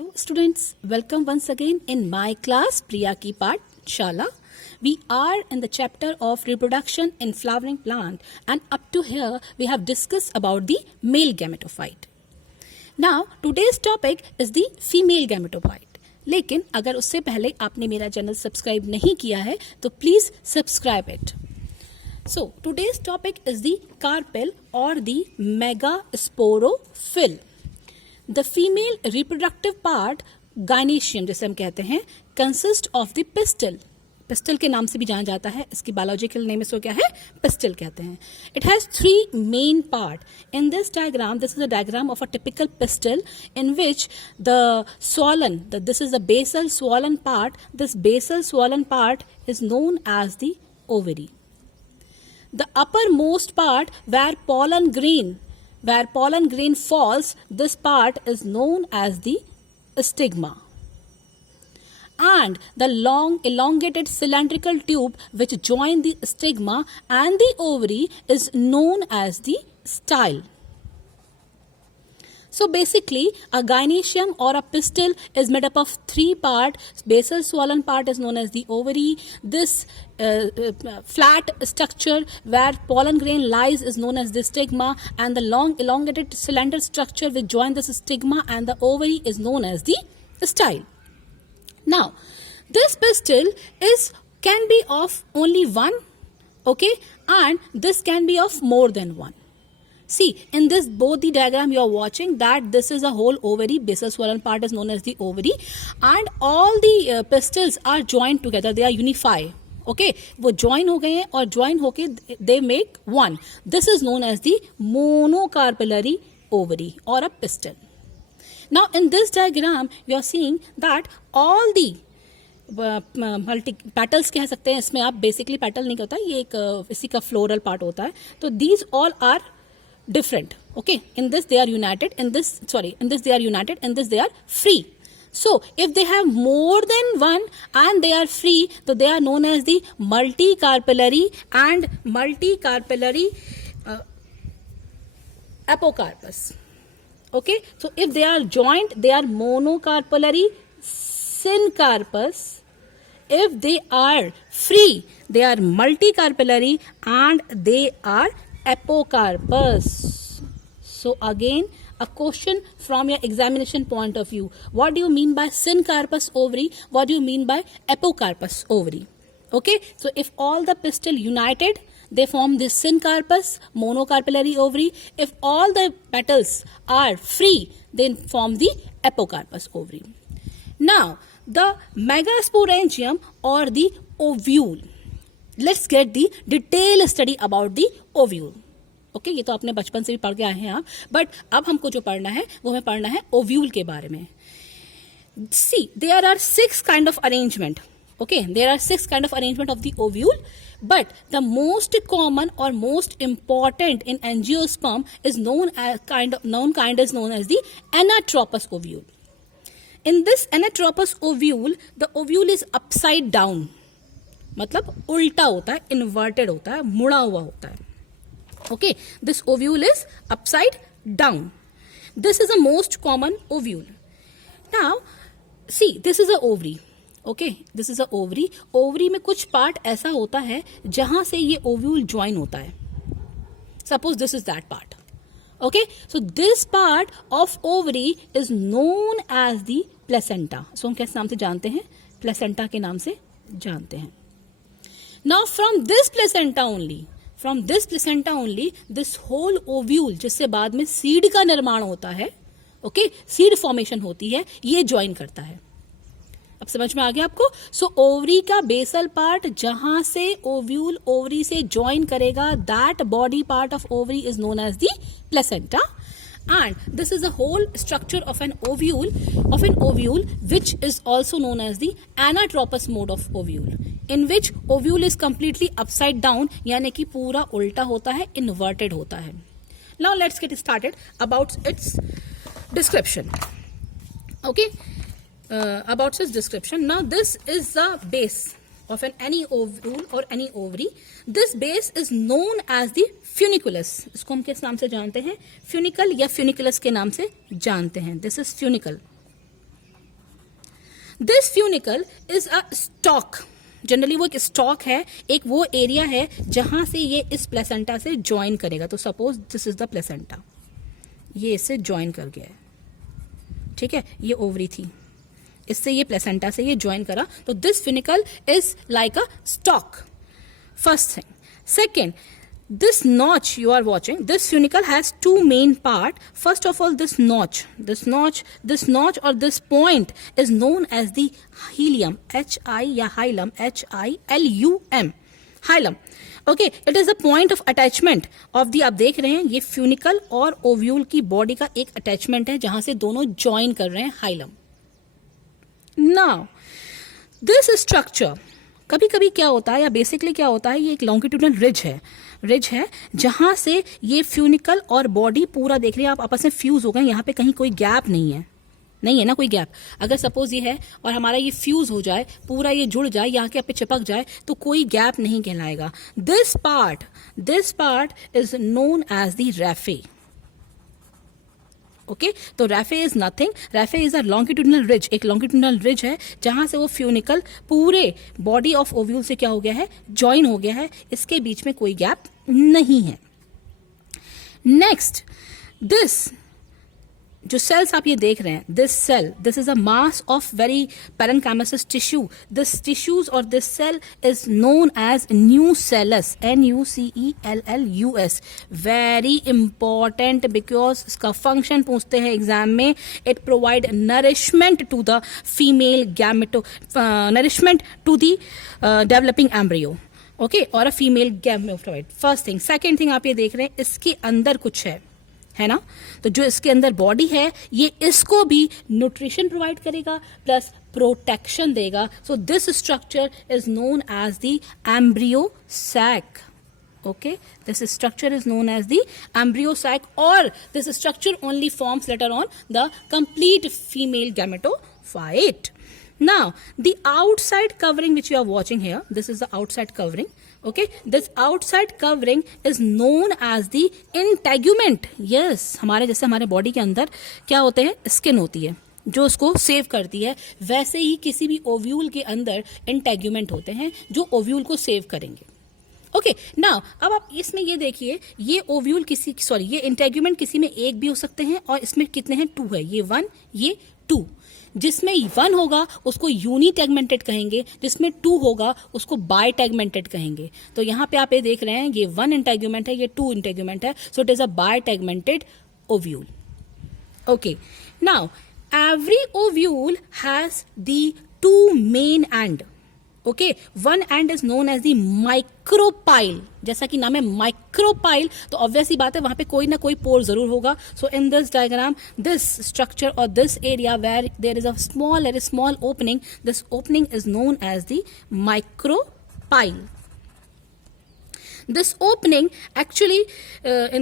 Hello students, welcome once again in my class Priya Ki Shala. We are in the chapter of reproduction in flowering plant and up to here we have discussed about the male gametophyte. Now today's topic is the female gametophyte. लेकिन अगर उससे पहले आपने मेरा channel subscribe नहीं किया है तो please subscribe it. So today's topic is the carpel or the megasporophyll. The female reproductive part, gynoecium जिसे हम कहते हैं, consist of the pistil. Pistol के नाम से भी जाना जाता है. इसकी बायोलॉजिकल नेम इसको क्या है? पिस्टल कहते हैं. It has three main part. In this diagram, this is a diagram of a typical pistil in which the swollen, this is the basal swollen part. This basal swollen part is known as the ovary. The uppermost part where pollen grain falls, this part is known as the stigma. And the long elongated cylindrical tube which join the stigma and the ovary is known as the style. So basically a gynoecium or a pistil is made up of three parts. Basal swollen part is known as the ovary. This flat structure where pollen grain lies is known as the stigma, and the long elongated cylinder structure which join this stigma and the ovary is known as the style. Now this pistil can be of only one, okay, and this can be of more than one. See, in this both the diagram you are watching that this is a whole ovary. Basal swollen part is known as the ovary, and all the pistils are joined together. They are unified. Okay, वो join हो गए हैं और join होके they make one. This is known as the monocarpellary ovary or a pistil. Now in this diagram you are seeing that all the multi petals कह सकते हैं. इसमें आप बेसिकली पेटल नहीं कहता, ये एक इसी का फ्लोरल पार्ट होता है. तो these all are different. Okay, in this they are united, in this they are united, in this they are free. So if they have more than one and they are free, so they are known as the multicarpellary and multicarpellary apocarpus. Okay, so if they are joined they are monocarpellary syncarpus. If they are free they are multicarpellary and they are apocarpus. So again a question from your examination point of view. What do you mean by syncarpus ovary? What do you mean by apocarpus ovary? Okay, so if all the pistil united they form this syncarpus, monocarpellary ovary. If all the petals are free they form the apocarpus ovary. Now the megasporangium or the ovule. Let's get the detailed study about the ovule. Okay, ये तो आपने बचपन से भी पढ़ के आए हैं आप, बट अब हमको जो पढ़ना है वो हमें पढ़ना है ओव्यूल के बारे में. See, there are 6 kind of arrangement. Okay, there are 6 kind of arrangement of the ovule, but the most common or most important in angiosperm is known as is known as the anatropous ovule. In this anatropous ovule, the ovule is upside down. मतलब उल्टा होता है, inverted होता है, मुड़ा हुआ होता है. Okay, this ovule is upside down. This is the most common ovule. Now see, this is a ovary. Okay, this is a ovary. ovary में कुछ पार्ट ऐसा होता है जहां से ये ovule join होता है. Suppose this is that part. Okay, so this part of ovary is known as the placenta. So हम किस नाम से जानते हैं? Placenta के नाम से जानते हैं. Now from this placenta only, this whole ovule जिससे बाद में सीड का निर्माण होता है, ओके, सीड फॉर्मेशन होती है, ये ज्वाइन करता है. अब समझ में आ गया आपको? सो ओवरी का बेसल पार्ट जहां से ओव्यूल ओवरी से ज्वाइन करेगा, that body part of ovary is known as the placenta. And this is the whole structure of an ovule which is also known as the anatropous mode of ovule, in which ovule is completely upside down, यानी कि पूरा उल्टा होता है, inverted होता है. Now let's get started about its description. Okay, about its description. Now this is the base of any ovule or any ovary. This base is known as the funiculus. इसको हम किस नाम से जानते हैं? फ्यूनिकल या फ्यूनिकुलस के नाम से जानते हैं. This is funicle. This funicle is a stock, generally वो एक स्टॉक है, एक वो एरिया है जहां से ये इस प्लेसेंटा से ज्वाइन करेगा. तो suppose this is the placenta, ये इससे ज्वाइन कर गया है, ठीक है, ये ओवरी थी, इससे ये प्लेसेंटा से ये ज्वाइन करा. तो this funicle is like a stock, first thing. Second, this notch you are watching, this funicle has two main part. First of all, this notch or this point is known as the hilum, H-I या hilum, H-I-L-U-M, hilum. Okay, it is a point of attachment of the, आप देख रहे हैं ये funicle और ovule की body का एक अटैचमेंट है जहां से दोनों ज्वाइन कर रहे हैं, हाइलम. नाउ दिस स्ट्रक्चर, कभी कभी क्या होता है या बेसिकली क्या होता है, ये एक लॉन्गिट्यूडनल रिज है जहां से ये फ्यूनिकल और बॉडी पूरा देख रहे हैं आप आपस में फ्यूज हो गए. यहाँ पे कहीं कोई गैप नहीं है ना कोई गैप. अगर सपोज ये है और हमारा ये फ्यूज हो जाए, पूरा ये जुड़ जाए, यहाँ के आप पे चिपक जाए, तो कोई गैप नहीं कहलाएगा. This part is known as the raphe. Okay, तो raphe is nothing, raphe is a longitudinal ridge, एक लॉन्गिट्यूडनल रिज है जहां से वो फ्यूनिकल पूरे बॉडी ऑफ ओव्यूल से क्या हो गया है, ज्वाइन हो गया है, इसके बीच में कोई गैप नहीं है. नेक्स्ट, दिस जो सेल्स आप ये देख रहे हैं, this is a mass of very parenchymous tissue. This tissues और this cell is known as nucellus, NUCELLUS. Very important because इसका फंक्शन पूछते हैं एग्जाम में. It provide nourishment to the female gameto, nourishment to the developing embryo. Okay, और a female gametophyte. First thing. Second thing, आप ये देख रहे हैं इसके अंदर कुछ है ना, तो जो इसके अंदर बॉडी है ये इसको भी न्यूट्रिशन प्रोवाइड करेगा प्लस प्रोटेक्शन देगा. So this structure is known as the embryo sac. Okay, this structure is known as the embryo sac, or this structure only forms later on the complete female gametophyte. Now, the outside covering which you are watching here, this is the outside covering. Okay, this outside covering is known as the integument. Yes, हमारे जैसे हमारे body के अंदर क्या होते हैं, skin होती है जो उसको सेव करती है, वैसे ही किसी भी ओव्यूल के अंदर इंटेग्यूमेंट होते हैं जो ओव्यूल को सेव करेंगे. ओके, नाउ अब आप इसमें ये देखिए, ये ओव्यूल ये इंटेग्यूमेंट किसी में एक भी हो सकते हैं, और इसमें कितने हैं, 2 है. ये 1, ये 2. जिसमें 1 होगा उसको यूनिटेगमेंटेड कहेंगे, जिसमें 2 होगा उसको बायटेगमेंटेड कहेंगे. तो यहाँ पे आप ये देख रहे हैं, ये 1 इंटेग्यूमेंट है, ये 2 इंटेग्यूमेंट है, so it is a bitegmented ovule. Okay, now every ovule has the 2 main end. Okay, 1 end is known as the micropyle. जैसा कि नाम है माइक्रोपाइल, तो ऑब्वियसली बात है वहां पे कोई ना कोई पोर जरूर होगा. So in this diagram, this structure और this area where there is a small opening, this opening is known as the micropyle. This opening actually,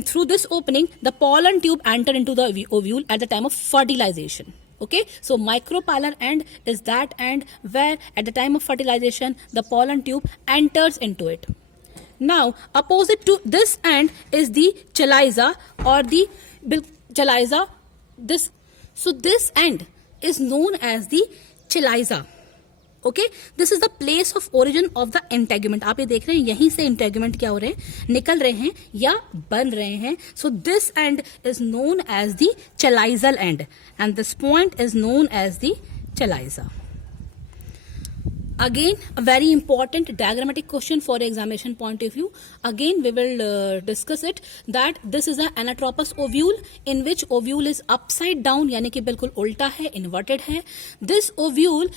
through this opening, the pollen tube enter into the ovule at the time of fertilization. Okay, so micropylar end is that end where at the time of fertilization the pollen tube enters into it. Now, opposite to this end is the chaliza or the chaliza. This end is known as the chaliza. Okay, this is the place of origin of the integument. आप ये देख रहे हैं यहीं से integument क्या हो रहे हैं, निकल रहे हैं या बन रहे हैं. So this end is known as the chalazal end and this point is known as the chalaza. Again, a very important diagrammatic question for examination point of view. Again, we will discuss it that this is an anatropous ovule in which ovule is upside down, यानी कि बिल्कुल उल्टा है, inverted है. This ovule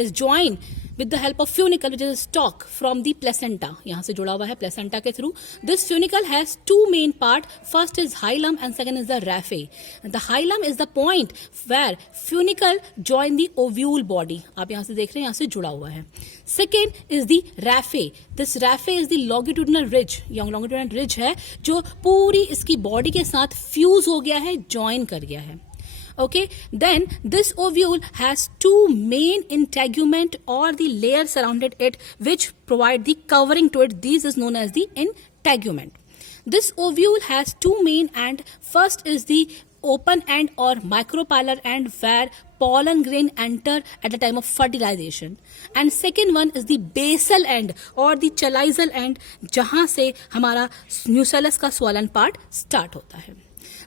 is joined with the help of funicle, which is a stalk from the placenta. यहाँ से जुड़ा हुआ है placenta के through. This funicle has 2 main part. First is hilum and second is the raphe. The hilum is the point where funicle join the ovule body. आप यहाँ से देख रहे हैं, यहाँ से जुड़ा हुआ है. Second is the raphe. This raphe is the longitudinal ridge, longitudinal ridge है जो पूरी इसकी बॉडी के साथ फ्यूज हो गया है, ज्वाइन कर गया है. Okay, then this ovule has 2 main integument or the layer surrounded it which provide the covering to it. This is known as the integument. This ovule has 2 main end. First is the open end or micropylar end where pollen grain enter at the time of fertilization. And second one is the basal end or the chaliceal end, जहां से हमारा nucellus का swollen part start होता है.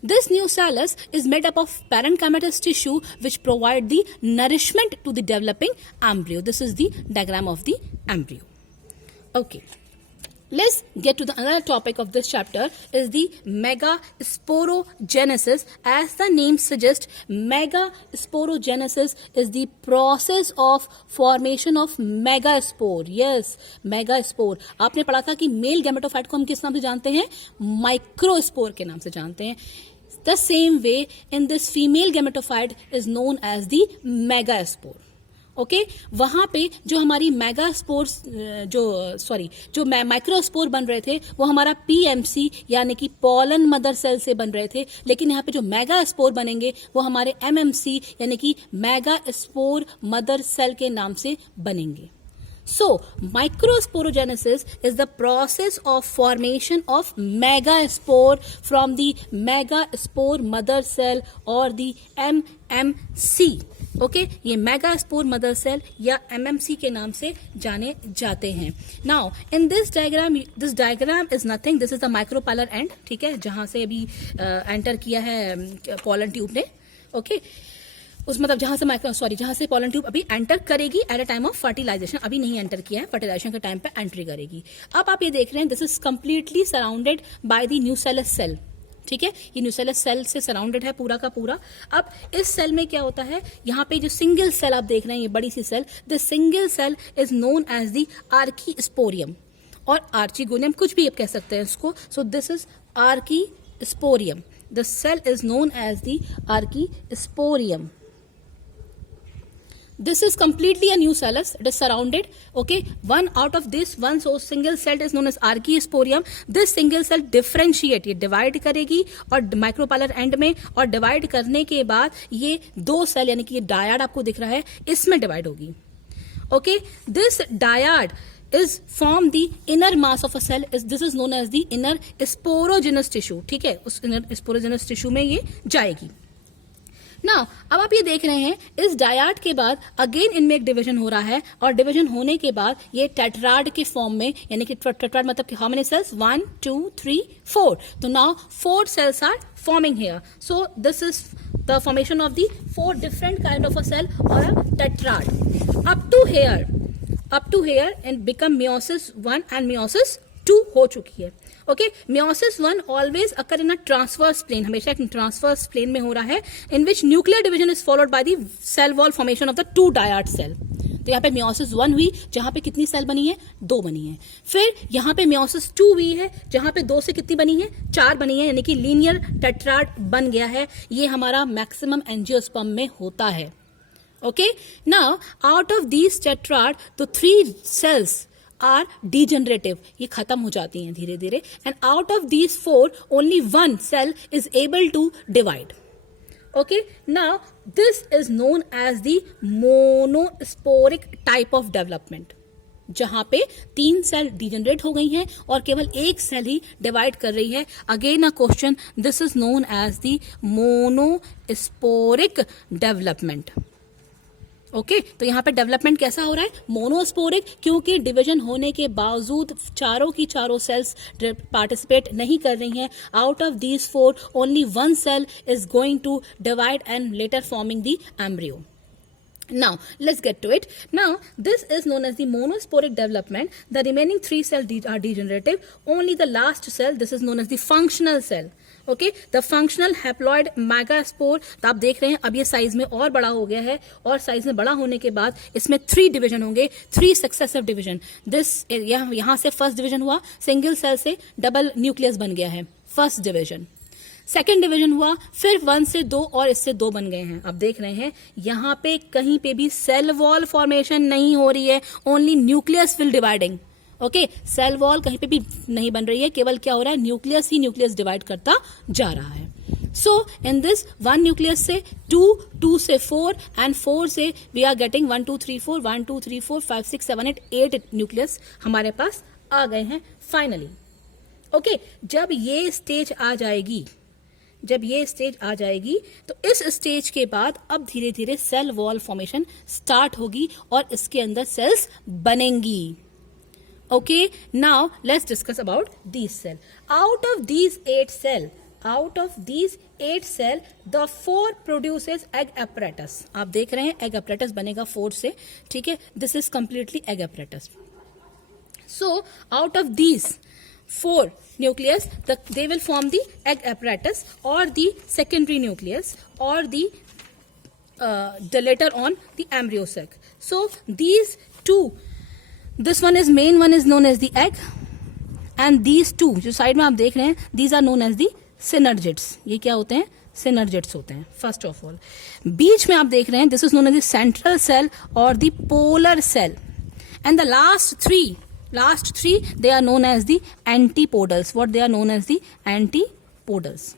This nucellus is made up of parenchymatous tissue which provide the nourishment to the developing embryo. This is the diagram of the embryo. Okay. Let's get to the another topic of this chapter is the megasporogenesis. As the name suggests, megasporogenesis is the process of formation of megaspore. Yes, megaspore. आपने पढ़ा था कि male gametophyte को हम किस नाम से जानते हैं? माइक्रोस्पोर के नाम से जानते हैं. The same way in this female gametophyte is known as the megaspore. Okay वहां पे जो हमारी मेगास्पोर्स जो माइक्रोस्पोर बन रहे थे वो हमारा पीएमसी यानी कि पॉलन मदर सेल से बन रहे थे, लेकिन यहाँ पे जो मेगास्पोर बनेंगे वो हमारे एमएमसी यानी कि मेगास्पोर मदर सेल के नाम से बनेंगे. So, microsporogenesis is the process of formation of megaspore from the megaspore mother cell or the MMC. Okay, ये मेगास्पोर मदर सेल या MMC के नाम से जाने जाते हैं. Now, in this diagram is nothing. This is the micropylar end. ठीक है, जहां से अभी एंटर किया है पॉलन ट्यूब ने. ओके उस मतलब जहां से पॉलन ट्यूब अभी एंटर करेगी at a time of fertilisation. अभी नहीं एंटर किया है, फर्टिलाइजेशन के टाइम पे एंट्री करेगी. अब आप ये देख रहे हैं this is completely surrounded by the nucellus cell. ठीक है, ये न्यूसेलस सेल से सराउंडेड है पूरा का पूरा. अब इस सेल में क्या होता है, यहाँ पे जो सिंगल सेल आप देख रहे हैं, ये बड़ी सी cell, the single cell is known as the archesporium और आर्चीगोनियम, कुछ भी आप कह सकते हैं इसको. So this is archesporium. The cell is known as the archesporium. This is completely a nucellus. It is surrounded. Okay, one out of this one so single cell is known as archaeosporium. This single cell differentiate, ये divide करेगी और micropylar end में, और divide करने के बाद ये दो सेल यानी कि ये dyad आपको दिख रहा है इसमें divide होगी. Okay, this dyad is form the inner mass of a cell. This is known as the inner sporogenous tissue. ठीक है, उस inner sporogenous tissue में ये जाएगी. Now, अब आप ये देख रहे हैं इस डायाड के बाद अगेन इनमें एक डिवीजन हो रहा है, और डिवीजन होने के बाद ये टेट्राड के फॉर्म में, यानी कि टेट्राड मतलब कि हाउ मेनी सेल्स, 1 2 3 4. तो now 4 cells are forming here. So this is the formation of the 4 different kind of a cell or a tetrad. Up to here and become meiosis 1 and meiosis 2 हो चुकी है. Okay, meiosis 1 always occur in a transverse plane, हमेशा एक transverse plane में हो रहा है, in which nuclear division is followed by the cell wall formation of the 2 dyad cell. तो यहाँ पे meiosis 1 हुई जहां पे कितनी सेल बनी है, 2 बनी है. फिर यहाँ पे meiosis 2 हुई है जहां पे 2 से कितनी बनी है, 4 बनी है, यानी कि लीनियर टेट्राड बन गया है. ये हमारा मैक्सिमम एंजियोस्पर्म में होता है. Okay, now out of these tetrad the 3 cells are degenerative, ये खत्म हो जाती हैं धीरे धीरे, and out of these 4 only 1 cell is able to divide. Okay, now this is known as the monosporic type of development, जहां पे 3 cell degenerate हो गई हैं और केवल 1 सेल ही डिवाइड कर रही है. Again a question, this is known as the monosporic development. Okay, तो यहाँ पे डेवलपमेंट कैसा हो रहा है, मोनोस्पोरिक, क्योंकि डिवीजन होने के बावजूद चारों की चारों सेल्स पार्टिसिपेट नहीं कर रही हैं. Out of these 4 only 1 cell is going to divide and later forming the embryo. Now, let's get to it. Now, this is known as the monosporic development. The remaining 3 cells are degenerative. Only the last cell, this is known as the functional cell. Okay, the functional haploid megaspore. तो आप देख रहे हैं अब ये size में और बड़ा हो गया है, और साइज में बड़ा होने के बाद इसमें 3 डिवीजन होंगे, 3 सक्सेसिव डिवीजन. दिस यहाँ से फर्स्ट डिवीजन हुआ, सिंगल सेल से डबल न्यूक्लियस बन गया है, फर्स्ट डिवीजन. सेकेंड डिवीजन हुआ, फिर 1 से 2 और इससे 2 बन गए हैं. अब देख रहे हैं यहाँ पे कहीं पे भी सेल वॉल फॉर्मेशन नहीं हो रही है, only nucleus will dividing. Okay, cell wall कहीं पे भी नहीं बन रही है, केवल क्या हो रहा है, न्यूक्लियस ही न्यूक्लियस डिवाइड करता जा रहा है. सो इन दिस 1 न्यूक्लियस से 2, 2 से 4 एंड 4 से वी आर गेटिंग 1 2 3 4 1 2 3 4 5 6 7 8 न्यूक्लियस हमारे पास आ गए हैं फाइनली. ओके, जब ये स्टेज आ जाएगी, जब ये स्टेज आ जाएगी तो इस स्टेज के बाद अब धीरे धीरे सेल वॉल फॉर्मेशन स्टार्ट होगी और इसके अंदर सेल्स बनेंगी. Okay, now let's discuss about these cell. Out of these 8 cell, the 4 produces egg apparatus. आप देख रहे हैं egg apparatus बनेगा 4 से, ठीक है. This is completely egg apparatus. So out of these 4 nucleus, they will form the egg apparatus or the secondary nucleus or the later on the embryo sac. So these two, this one is main one is known as the egg and these two जो side में आप देख रहे हैं, these are known as the synergids. ये क्या होते हैं? synergids होते हैं. फर्स्ट ऑफ ऑल बीच में आप देख रहे हैं, this is known as the central cell or the polar cell, and the last three they are known as the antipodals. What they are known as the antipodals.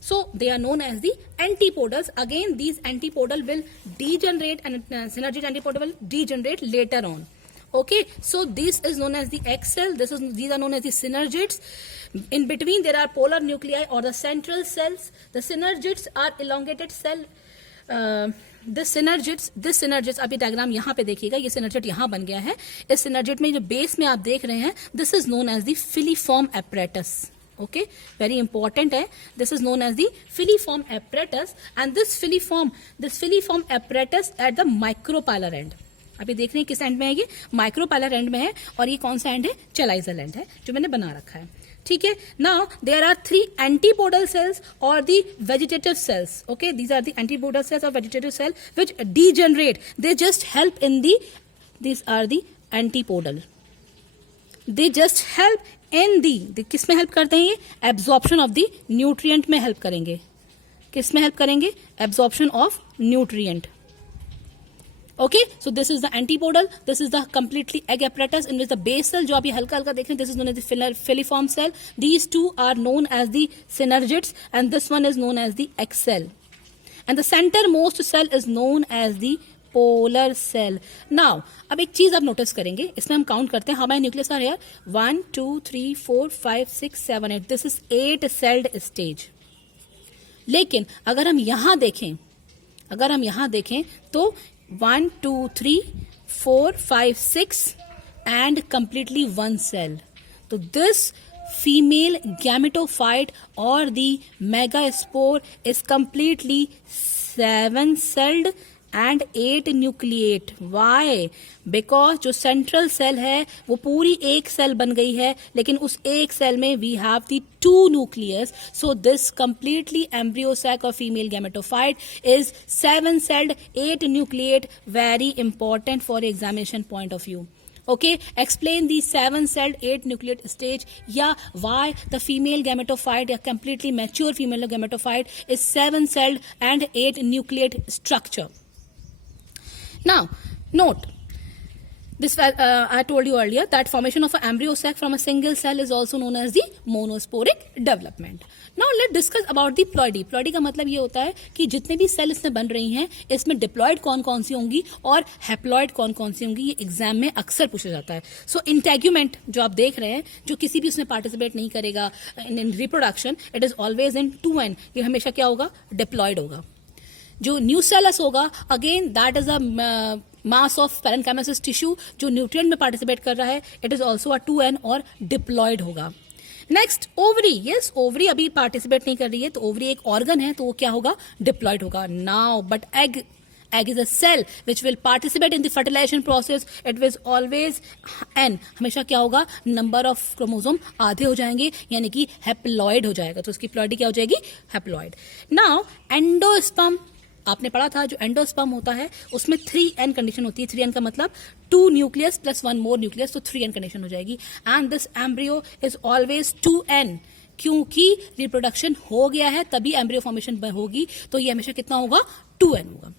So they are known as the antipodals. Again these antipodal will degenerate and synergid antipodal will degenerate later on. Okay, so this is known as the egg cell. These are known as the synergids. In between there are polar nuclei or the central cells. The synergids are elongated cell. This synergids अभी diagram यहाँ पे देखिएगा, ये synergid यहाँ बन गया है. इस synergid में जो बेस में आप देख रहे हैं, this is known as the filiform apparatus. Okay, very important है. This is known as the filiform apparatus, and this filiform apparatus at the micropolar end. अभी देख रहे हैं किस एंड में है, ये माइक्रोपोलर एंड में है और ये कौन सा एंड है? चलाइजल एंड है जो मैंने बना रखा है, ठीक है. Now there are 3 antipodal cells और the vegetative cells. Okay, these are the antipodal cells और vegetative cell which degenerate. They just help in the, these are the antipodal. They just help in the, किस में help करते हैं? ये absorption of the nutrient में help करेंगे. किस में हेल्प करेंगे? Absorption of nutrient. Okay, so this is the antipodal. This is the completely egg apparatus in which the base cell जो आप ये हल्का हल्का देख रहे हैं, this is known as the filiform cell. These two are known as the synergids and this one is known as the egg cell. And the centermost cell is known as the polar cell. Now, अब एक चीज आप notice करेंगे, इसमें हम count करते हैं how many nucleus are here? 1, 2, 3, 4, 5, 6, 7, 8. This is 8 celled stage. लेकिन अगर हम यहाँ देखें तो 1, 2, 3, 4, 5, 6 and completely 1 cell. So this female gametophyte or the megaspore is completely 7-celled and 8 nucleate. Why? Because जो central cell है वो पूरी एक cell बन गई है, लेकिन उस एक cell में we have the 2 nucleus. So this completely embryo sac of female gametophyte is 7-celled, 8 nucleate. Very important for examination point of view. Okay, explain the 7-celled 8 nucleate stage. Yeah, why the female gametophyte, a completely mature female gametophyte is 7-celled and 8 nucleate structure. Now, note this. I told you earlier that formation of an embryo sac from a single cell is also known as the monosporic development. Now let's discuss about the ploidy. Ploidy का मतलब ये होता है कि जितने भी cell इसमें बन रही हैं, इसमें डिप्लॉयड कौन कौन सी होंगी और हैप्लॉयड कौन कौन सी होंगी. ये एग्जाम में अक्सर पूछा जाता है. सो इंटेग्यूमेंट जो आप देख रहे हैं, जो किसी भी उसमें पार्टिसिपेट नहीं करेगा इन reproduction, it is always in 2n. ये हमेशा क्या होगा? डिप्लॉयड होगा. जो न्यूसेलस होगा, again that is a mass of parenchymatous tissue जो न्यूट्रिएंट में पार्टिसिपेट कर रहा है, it is also a 2n और डिप्लॉयड होगा. Next ovary. यस, ओवरी अभी पार्टिसिपेट नहीं कर रही है, तो ओवरी एक ऑर्गन है, तो वो क्या होगा? डिप्लॉयड होगा. Now but egg is a cell which will participate in the fertilization process. It will always n, हमेशा क्या होगा? नंबर ऑफ क्रोमोसोम आधे हो जाएंगे, यानी कि हैप्लॉयड हो जाएगा. तो उसकी प्लॉइडी क्या हो जाएगी? हैप्लॉयड. नाउ एंडोस्पर्म आपने पढ़ा था, जो एंडोस्पर्म होता है उसमें 3n कंडीशन होती है. 3n का मतलब 2 न्यूक्लियस प्लस 1 मोर न्यूक्लियस, तो 3n कंडीशन हो जाएगी. And this embryo is always 2n, क्योंकि रिप्रोडक्शन हो गया है तभी एम्ब्रियो फॉर्मेशन होगी, तो ये हमेशा कितना होगा? 2n होगा.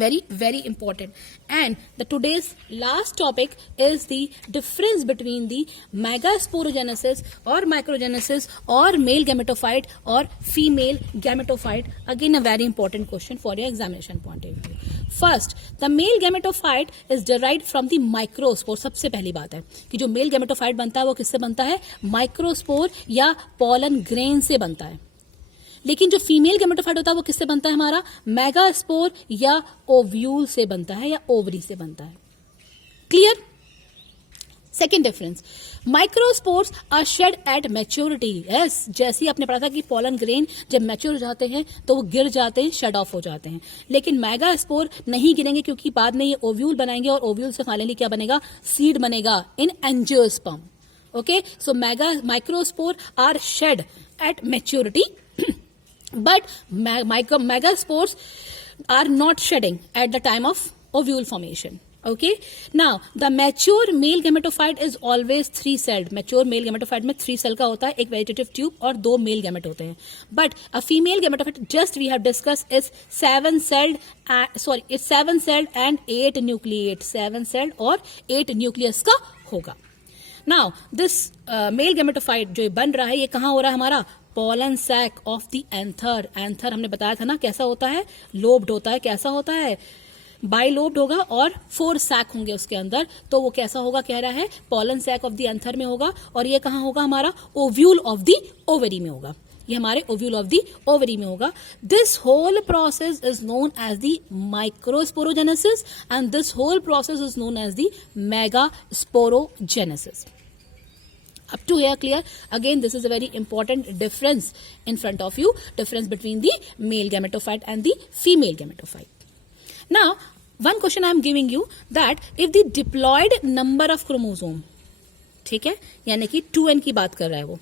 Very, very important. And the today's last topic is the difference between the megasporogenesis or microgenesis or male gametophyte or female gametophyte. Again, a very important question for your examination point of view. First, the male gametophyte is derived from the microspore. सबसे पहली बात है कि जो male gametophyte बनता है वो किससे बनता है? माइक्रोस्पोर या pollen grain से बनता है. लेकिन जो फीमेल गेमेटोफाइट होता है वो किससे बनता है हमारा, मेगास्पोर या ओव्यूल से बनता है या ओवरी से बनता है। Clear. Second difference, microspores are shed at maturity. Yes, जैसे ही आपने पढ़ा था कि पॉलन ग्रेन जब मैच्योर हो जाते हैं तो वो गिर जाते हैं, शेड ऑफ हो जाते हैं, लेकिन मेगास्पोर नहीं गिरेंगे क्योंकि बाद में ये ओव्यूल बनाएंगे और ओव्यूल से फाइनली क्या बनेगा, सीड बनेगा in angiosperm. Okay, so microspore are shed at maturity but megaspores are not shedding at the time of ovule formation. Okay, now the mature male gametophyte is always 3-celled. mature male gametophyte में 3 cell का होता है, एक vegetative tube और 2 male gamete होते हैं। But a female gametophyte just we have discussed is 7-celled it's 7-celled and 8 nucleate, 7-celled और 8 nucleus का होगा। Now this male gametophyte जो बन रहा है ये कहाँ हो रहा है हमारा, pollen sac of the anther. Anther हमने बताया था ना कैसा होता है, लोब्ड होता है, कैसा होता है, बाइलोब्ड होगा और 4 सैक होंगे उसके अंदर, तो वो कैसा होगा कह रहा है, pollen sac of the anther में होगा और ये कहाँ होगा हमारा, ओव्यूल ऑफ द ओवरी में होगा, ये हमारे ओव्यूल ऑफ द ओवरी में होगा। This whole process is known as the microsporogenesis and this whole process is known as the megasporogenesis. Up to here clear? Again, this is a very important difference in front of you, difference between the male gametophyte and the female gametophyte. Now, one question I am giving you that if the diploid number of chromosome, ठीक है, यानी कि 2n की बात कर रहा है वो,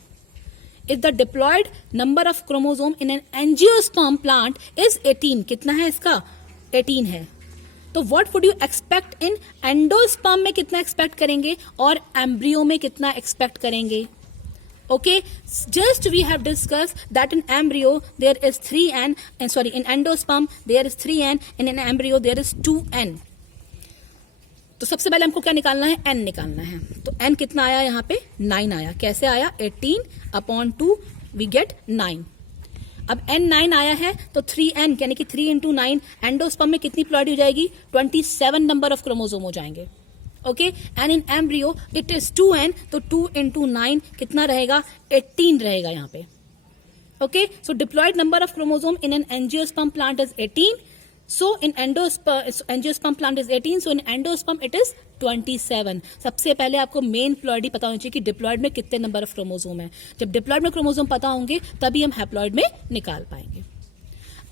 if the diploid number of chromosome in an angiosperm plant is 18, कितना है इसका, 18 है, तो what would you expect in endosperm में कितना एक्सपेक्ट करेंगे और एम्ब्रियो में कितना एक्सपेक्ट करेंगे। Okay, just we have discuss that in embryo there is 3n, sorry in endosperm there is 3n, in an embryo there is 2n। तो सबसे पहले हमको क्या निकालना है, n निकालना है, तो n कितना आया यहाँ पे, 9 आया। कैसे आया, 18/2 वी गेट 9। अब n9 आया है तो 3n यानी कि 3 into 9 एंडोस्पर्म में कितनी प्लॉइड हो जाएगी, 27 नंबर ऑफ क्रोमोसोम हो जाएंगे। Okay, and in embryo it is 2n, तो 2 into 9 कितना रहेगा, 18 रहेगा यहाँ पे। Okay, so diploid number of chromosome in an angiosperm plant is 18, so in angiosperm plant is 18, so in endosperm it is 27। सबसे पहले आपको मेन प्लॉइड ही पता होना चाहिए कि डिप्लॉइड में कितने नंबर ऑफ क्रोमोसोम है। जब डिप्लॉइड में क्रोमोसोम पता होंगे तभी हम हैप्लॉइड में निकाल पाएंगे।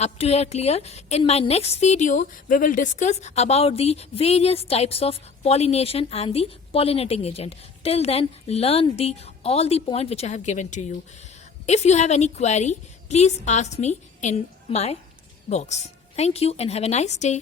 Up to here clear? In my next video we will discuss about the various types of pollination and the pollinating agent. Till then learn all the point which I have given to you. If you have any query, please ask me in my box. Thank you and have a nice day.